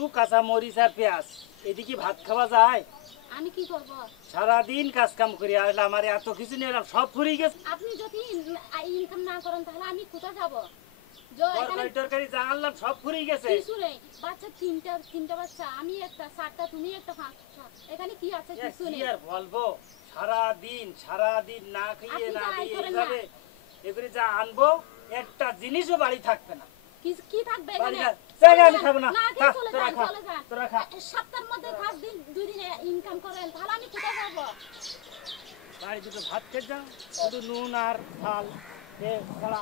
শুধু কাঁচা মরিচ আর পেঁয়াজ, এদিকে ভাত খাওয়া যায়? আমি কি করব? সারাদিন কাজ কাম করে আসলে আমার এত কিছু নিয়ে সব ফুরিয়ে গেছে। আপনি যদি ইনকাম না করেন তাহলে আমি কোথায় যাব? তরকারি জানলাম সব ফুরিয়ে গেছে। কিছু নেই, বাচ্চা তিনটা বাচ্চা, আমি একটা, চারটা তুমি একটা, পাঁচটা, এখানে কি আছে? কিছু নেই। আর বলবো সারাদিন না খেয়ে না দিয়ে এইভাবে এবারে যা আনবো একটা জিনিসও বাড়ি থাকবে না। কি থাকবে এখানে? আমি খাবো না। সপ্তাহের মধ্যে 5 দিন 2 দিন ইনকাম করেন তাহলে আমি কোথায় যাব? বাড়ি দুটো ভাত খেয়ে যাও, শুধু নুন আর ঝাল ছাড়া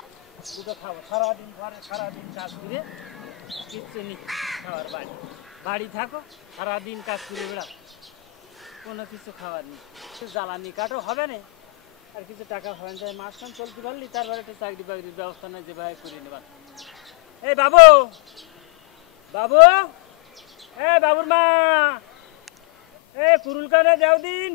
দুটো খাবো। সারাদিন ঘরে সারাদিন কাজ করে কিচ্ছু নেই খাওয়ার। বাড়ি থাকো, সারাদিন কাজ করে বেড়াও, কোনো কিছু খাওয়ার নেই। জ্বালানি কাঠও হবে না, আর কিছু টাকা হয়ে যায়, মাস খান চলতে পারলি তারপরে একটা চাকরি বাকরির ব্যবস্থা নেই যেভাবে করে নেবার। এই বাবু, বাবুর মা, কুরুল কানে যাও দিন।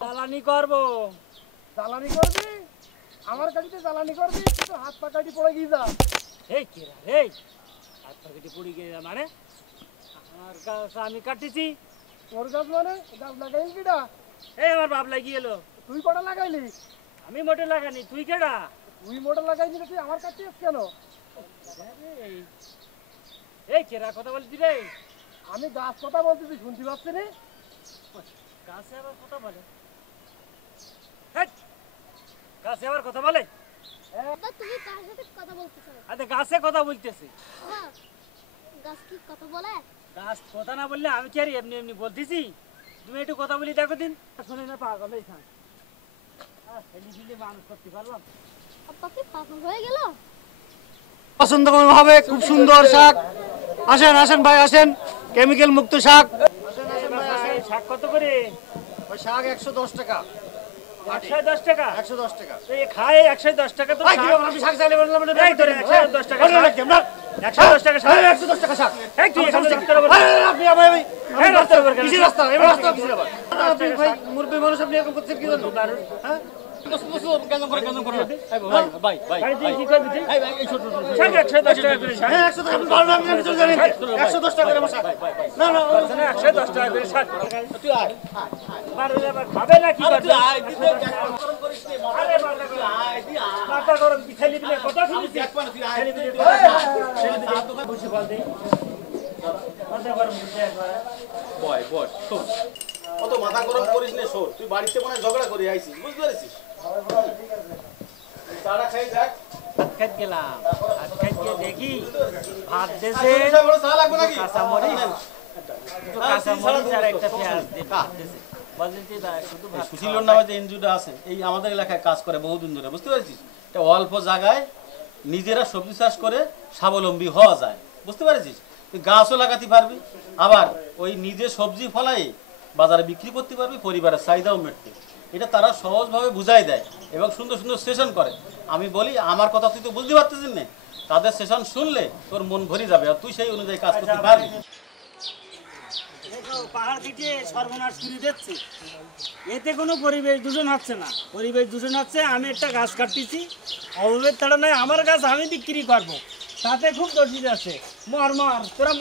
জ্বালানি করবো। জ্বালানি করবি? আমার গাড়িতে জ্বালানি করবি? তুই হাত পা কাটি পড়ে গিয়ে যা। এই কেরা রে, হাত পা কেটে পড়ে গিয়ে মানে? আমার গাছ আমি কাটিছি। তোর গাছ মানে? গাছ লাগাইলি কিটা? এই আমার বাপ লাগিয়ে এলো। তুই কটা লাগাইলি? আমি মোটে লাগানি, তুই কেডা? তুই মোটর লাগাইনি, তুই আমার কাটিস কেন? এই কেরা কথা বলছি রে? আমি গাছ কথা বলতেছি, শুনতে পাচ্ছি রে? গাছে আবার কথা বলে? গাছে আবার কথা বলে? তুমি কার সাথে কথা বলতেছো? আরে গাছে কথা বলতেছে। গাছ কি কথা বলে? গাছ কথা না বললে আমি কি আর এমনি এমনি বলতেছি? তুমি একটু কথা বলি দেখো দিন। শুনে না পাগল এইখান মানুষ করতে পারলাম। আপা কি পাগল হয়ে গেল? পছন্দ হবে, খুব সুন্দর শাক। আসেন আসেন ভাই, আসেন, কেমিক্যাল মুক্ত শাক। শাক কত করে? ওই শাক 110 টাকা। 110 টাকা? 110 টাকা। তো এ খায় 110 টাকা তো। আমি শাক চাইলে বললাম না, এই ধরে 110 টাকা। 110 টাকা শাক। 110 টাকা শাক। এই তুই এখানে রাস্তার উপর আপনি আমি এই রাস্তার উপর কেন? কিসের রাস্তা? এই রাস্তা কিসের আবার? আপনি ভাই মুরব্বি মানুষ, আপনি এরকম করছেন কি জন্য? হ্যাঁ? কেন করে ভাই ভাই তুই কি করবি তুই? এই ছোট শাক 110 টাকা করে শাক। হ্যাঁ 110 আপনি বলবেন, আমি চলে যাবেন। 110 টাকা করে শাক। না না 110 টাকা করে শাক। তুই আয়। মারলে আবার খাবে না কি করবে? আয় দিতে গরম করিস নে। আরে মাথা গরম কি ছেলে দিলে কথা শুনছিস? ছেলে দিলে বসে বল দে। মাথা গরম দিতে একবার। বয় শোন, অত মাথা গরম করিস নে। শোন, তুই বাড়িতে মনে হয় ঝগড়া করে আইছিস, বুঝতে পারছিস? চাটা খাই দেখ। ভাত খাইতে গেলাম, ভাত খাইতে দেখি ভাত দেশে চা লাগবে নাকি? কাঁচা মরিচ আর একটা পেঁয়াজ দিয়ে ভাত দেশে। বলছেন যে শুধু ভাত। সুশীলন নামে যে এনজিওটা আছে, এই আমাদের এলাকায় কাজ করে বহুদিন ধরে, বুঝতে পারছিস? এটা অল্প জায়গায় নিজেরা সবজি চাষ করে স্বাবলম্বী হওয়া যায়, বুঝতে পারছিস? তুই গাছও লাগাতে পারবি, আবার ওই নিজে সবজি ফলাই বাজারে বিক্রি করতে পারবি, পরিবারের চাহিদাও মেটবে। এটা তারা সহজভাবে বুঝাই দেয় এবং সুন্দর সুন্দর সেশন করে। আমি বলি, আমার কথা তুই তো বুঝতে পারতেছিস না, তাদের সেশন শুনলে তোর মন ভরে যাবে আর তুই সেই অনুযায়ী কাজ করতে পারবি। পাহাড় কেটে সর্বনাশ করে দিচ্ছে, এতে কোনো পরিবেশ দূষণ হচ্ছে না। পরিবেশ দূষণ হচ্ছে আমি একটা গাছ কাটতেছি অভাবের তাড়নায়, আমার গাছ আমি বিক্রি করবো, তাতে খুব দোষী আছে। মর তোরা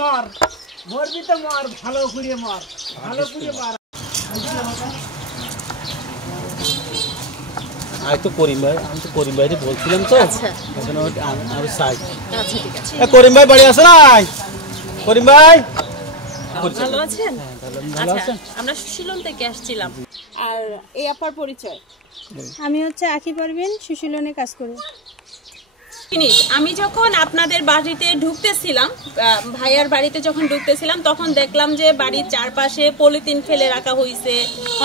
মরবি তো মর, ভালো করে মর, ভালো করে মর। আমি তো করিম ভাইকে বলছিলাম তো, আমি চাই। করিম ভাই বাড়ি আছে নাই? করিম ভাই ভালো আছেন? আচ্ছা, আমরা সুশীলন থেকে আসছিলাম। আর এই আপার পরিচয়? আমি হচ্ছে আখি পারভিন, সুশীলনে কাজ করি। আমি যখন আপনাদের বাড়িতে ঢুকতেছিলাম, ভাইয়ার বাড়িতে যখন ঢুকতেছিলাম, তখন দেখলাম যে বাড়ির চারপাশে পলিথিন ফেলে রাখা হয়েছে,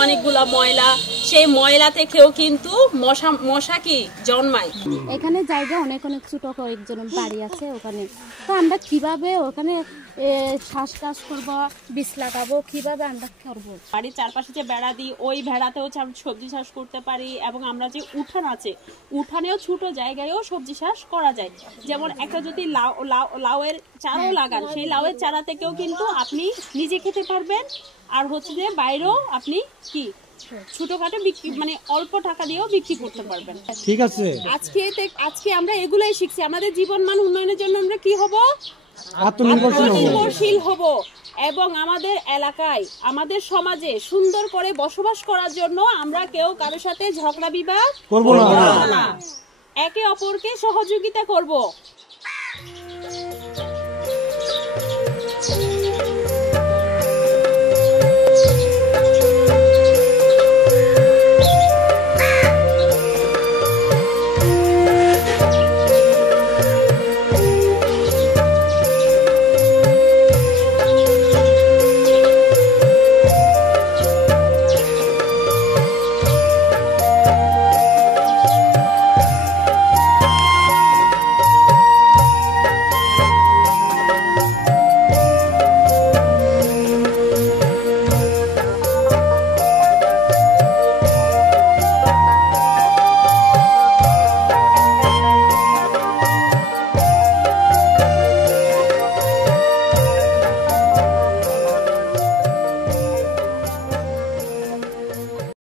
অনেকগুলা ময়লা, সেই ময়লা থেকেও কিন্তু মশা কি জন্মায়। এখানে জায়গা অনেক অনেক ছোট কয়েকজন বাড়ি আছে ওখানে, তো আমরা কিভাবে ওখানে শ্বাস টাস করবো, বীজ লাগাবো, কিভাবে আমরা করবো? বাড়ির চারপাশে যে বেড়া দিই ওই ভেড়াতেও সবজি চাষ করতে পারি, এবং আমরা যে উঠান আছে উঠানেও ছোট জায়গায়ও সবজি চাষ করা যায়। যেমন একটা যদি লাউয়ের চারাও লাগান, সেই লাউয়ের চারা থেকেও কিন্তু আপনি নিজে খেতে পারবেন, আর হচ্ছে যে বাইরেও আপনি কি ছোটখাটো বিক্রি মানে অল্প টাকা দিয়েও বিক্রি করতে পারবেন। ঠিক আছে, আজকে আমরা এগুলাই শিখছি। আমাদের জীবনমান উন্নয়নের জন্য আমরা কি হব? আত্মনির্ভরশীল হব, এবং আমাদের এলাকায় আমাদের সমাজে সুন্দর করে বসবাস করার জন্য আমরা কেউ কারোর সাথে ঝগড়া বিবাদ করব না, একে অপরকে সহযোগিতা করব।